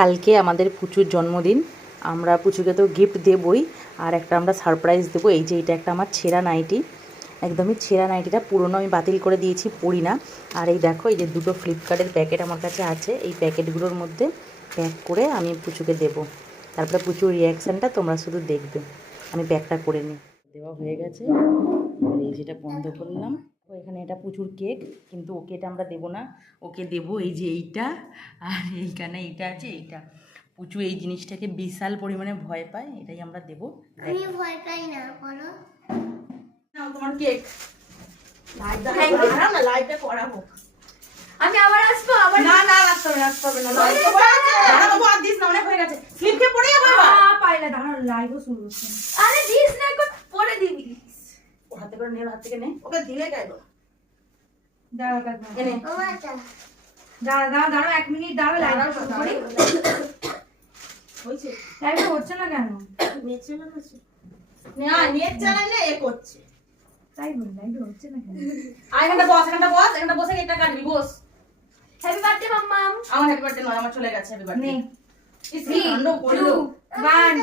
কালকে আমাদের পুচুর জন্মদিন, আমরা পুচুকে তো গিফট দেবই, আর একটা আমরা সারপ্রাইজ দেবো। এই যে এটা একটা আমার ছেঁড়া নাইটি, একদমই ছেঁড়া নাইটিটা, পুরনো আমি বাতিল করে দিয়েছি, পরি না। আর এই দেখো, এই যে দুটো ফ্লিপকার্টের প্যাকেট আমার কাছে আছে, এই প্যাকেটগুলোর মধ্যে প্যাক করে আমি পুচুকে দেবো। তারপরে পুচুর রিয়াকশানটা তোমরা শুধু দেখবে। আমি প্যাকটা করে নিই। দেওয়া হয়ে গেছে, আর এই যেটা বন্ধ করলাম। তো এখানে এটা পুচুর কেক, কিন্তু ওকে এটা আমরা দেবো না, ওকে দেবো এই যে এইটা, আর এইখানে এইটা আছে, এইটা। পুচু এই জিনিসটাকে বিশাল পরিমাণে ভয় পায়, এটাই আমরা দেবো। আমি ভয় পাই না, বলো। নাও তোমার কেক। লাইভটা করা হোক। আমি আবার আসবো, আবার না না, আসতে হবে না। লাইভ তো দাঁড়া বাবু, আর দিস না, অনেক হয়ে গেছে। স্লিপ খেয়ে পড়ে যাবে বাবা। পাই না, দাঁড়া, লাইভও শুরু হচ্ছে। আরে দিস না, এখন পরে দিবি। ও হাতে করে নে, হাত থেকে নে, ওকে দিলে গেল। দাঁড়া এনে দাঁড়া 1 মিনিট দাঁড়া, লাইভ শুরু করি। হইছে লাইভ হচ্ছে না কেন? নেট চালাচ্ছে না, নেট চালালে এ করছে। তাই বল, লাইভ হচ্ছে না কেন? এখানটা বসে কেকটা কাটবি, বস। হ্যাপি বার্থডে মাম্মাম। আমার হ্যাপি বার্থডে নয়, আমার চলে গেছে হ্যাপি বার্থডে। নে, ইস 3, কাণ্ড 2, করলো। 1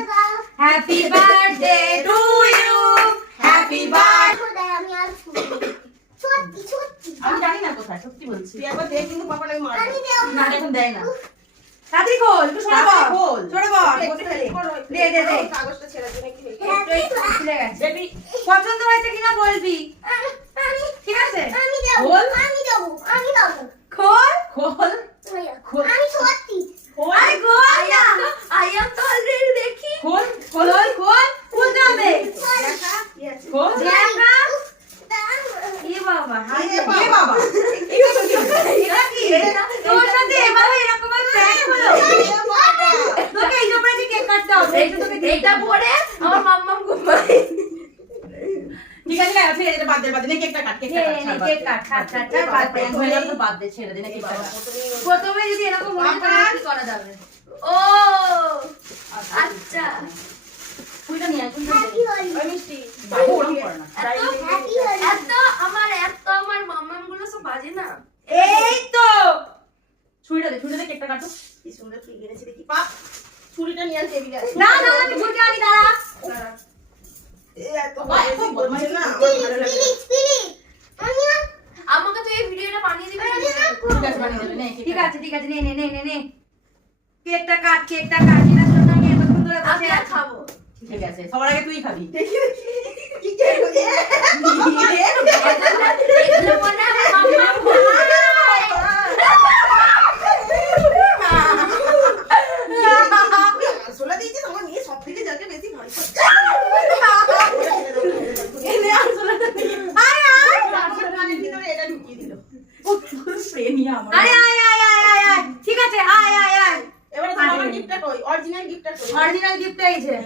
happy birthday to you, happy birthday. আমি আর সত্যি সত্যি আমি জানি না কোথায়, সত্যি বলছি। তুই একবার দেখ, কিন্তু পাপা আমি মারবো। আমি দেব না, এখন দেয় না। তাড়াতাড়ি খোল, একটু সরে বল, খোল। সরে বল, একটু দে দে। দে দে। কাগজটা ছেড়ে দে নাকি দেখি। খুলে গেছে। বেবি পছন্দ হয়েছে কিনা বলবি, আমি ঠিক আছে? আমি দেব খোল। আমি দেব আমি দেব খোল। খোল। খোল। আমি সত্যি খোল। আরে খোল না, আই এম তো অলরেডি দেখি খোল। খোল খোল, খুলতে হবে। খোল। দেখা। এ বাবা, হাই এ বাবা, এটা তো কি? এটা কি? তোর সাথে এভাবে এরকম প্র্যাঙ্ক হলো? তোকে এই জন্য যে কেক কাটতে হবে, এটা তোকে এটা পরে আমার মাম্মাম ঘুমায়। ঠিক আছে, না ফের এটা বাদ দে, নে কেকটা কাট, কেকটা কাট, ছাড়, কেক কাট, বাদ দে। হয়ে গেল তো বাদ দে, ছেড়ে দে না কেকটা কাট। প্রথমে যদি এরকম হয়ে যায় তাহলে কি করা যাবে? ও আচ্ছা তুইটা নিয়ে আয়, তুইটা হ্যাপি হোলি ওই মিষ্টি বাবু ওরকম করে না। হ্যাপি হোলি এত আমার মাম্মাম গুলো সব বাজে না। এই তো ছুরিটা দে কেকটা কাটো। কি সুন্দর কেক এনেছি দেখি, পাপ ছুরিটা নিয়ে আন টেবিলে আছে। না না, আমি ঘুরতে আনি, দাঁড়া। খুব বদমাশ না, আমার ভালো লাগে। স্পিরিট আমি আমাকে তো এই ভিডিওটা বানিয়ে দিবি। ঠিক আছে, বানিয়ে দেবে, নে ঠিক আছে নে নে নে নে। কেকটা কাট, এটা শোনা আমি এতক্ষণ ধরে আমি বসে আর আছি। খাবো। ঠিক আছে, সবার আগে তুই খাবি। কি কেক রে? এগুলো মনে হয় মাম্মাম সোলা দিয়েছিস, আমার মেয়ে সব থেকে যাকে বেশি ভয় পায়। আয় আয় আমার কানের ভিতরে এটা ঢুকিয়ে দিল। ও স্প্রে নিয়ে আমার। আয় আয় আয় আয় আয় আয়, ঠিক আছে, আয় আয় আয়। এবারে তোমার গিফটটা কই? অরিজিনাল গিফটটা কই? অরিজিনাল গিফট এই যে।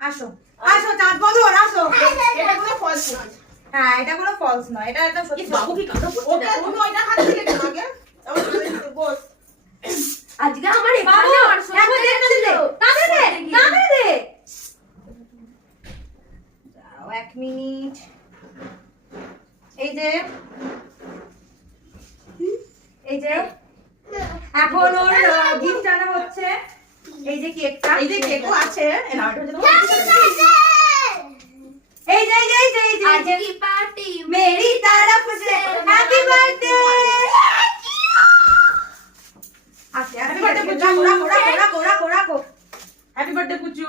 আসো আসো, চাঁদ বদর আসো। এটা কোনো ফলস নয়। হ্যাঁ, এটা কোনো ফলস নয়, এটা একদম সত্যি। বাবু কি কাঁদো করছে? ওকে তুমি ওইটা হাত থেকে দাও আগে। আমার সামনে বস। আজকে আমার বাবু, এখানে আমার এখন সত্যি দেখতে দে, কাঁদে দে, কাঁদে দে। যাও 1 মিনিট। এই যে এখন ওর গিফট আনা হচ্ছে। এই যে কেকটা, এই যে কেকও আছে। এ নাও, এটা হচ্ছে তোমার হ্যাপি বার্থডে এই যে आज की पार्टी मेरी तरफ से हैप्पी बर्थडे। আচ্ছা, হ্যাপি বার্থডে পুচু, রাখো। হ্যাপি বার্থডে পুচু।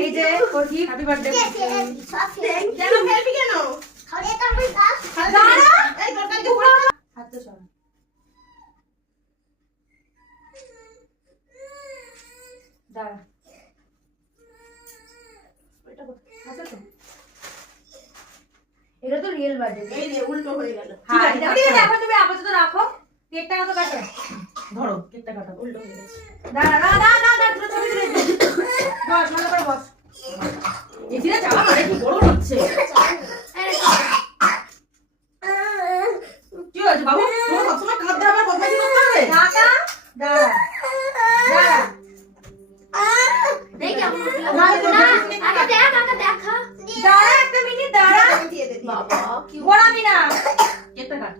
এই যে ওর গিফট। হ্যাপি বার্থডে পুচু। थैंक কেন হেল্পি কেন? खाने का मैं साथ দাঁড়া। এই তোর কাছে পরীক্ষা। হাত তো সরা। দাঁড়া। এটা কোথায়? আচ্ছা তো, এটা তো রিয়েল বার্থডে। এই রে, উল্টো হয়ে গেল। হ্যাঁ, ঠিক আছে, এখন তুমি আপাতত রাখো। কেকটা কত কাটো? ধরো কেকটা কাটো, উল্টো হয়ে গেছে। দাঁড়া, তুই ছবি তুলে দে। বস, ভালো করে বস। এদিকে চালা মারে, কি গরম হচ্ছে। কি হয়েছে বাবু? তোমার সবসময় কাঁদতে হবে, বদমাইশি করতে হবে? দাঁড়া। नहीं क्या ना, आका देखा দাঁড়া 1 মিনিট, দাঁড়া। দিয়ে দে, দিয়ে দে। बाबा क्यों ঘোরাবি না। কেকটা কাট।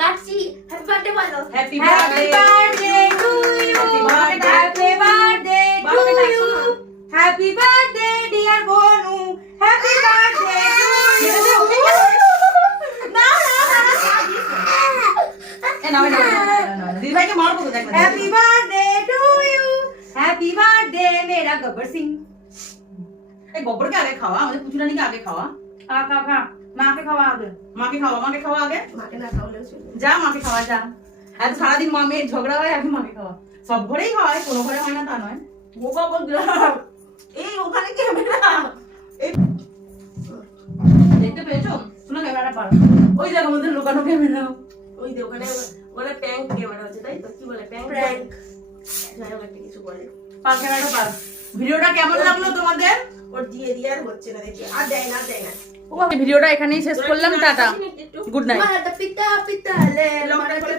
काटसी हैप्पी बर्थडे बोलो happy happy birthday to you. Happy birthday happy birthday to you happy birthday मेरा गब्बर सिंह এই গোবরকে আগে খাওয়া, আমাদের পুচুরানিকে আগে খাওয়া। खा खा खा माँ के खवा आगे মাকে খাওয়া আগে। মাকে না খাওয়ালেও চলবে। যা মাকে খাওয়া যা। আর সারাদিন মা মেয়ের ঝগড়া হয়, আগে মাকে খাওয়া। সব ঘরেই হয়, কোনো ঘরে হয় না তা নয়। বোকা বললা এই ওখানে ক্যামেরা এই দেখতে পেয়েছো? শোনো ক্যামেরাটা পার। ওই দেখো আমাদের লুকানো ক্যামেরা। ওই যে ওখানে বলে প্র্যাঙ্ক ক্যামেরা হচ্ছে তাই তো কি বলে প্র্যাঙ্ক Prank. যাই হোক একটা কিছু বলে পার ক্যামেরাটা পার। ভিডিওটা কেমন লাগলো তোমাদের? ওর দিয়ে আর হচ্ছে না দেখি আর দেয় না ভিডিওটা এখানেই শেষ করলাম, টাটা, গুড নাইট। পিতা পিতা লে লকটা করে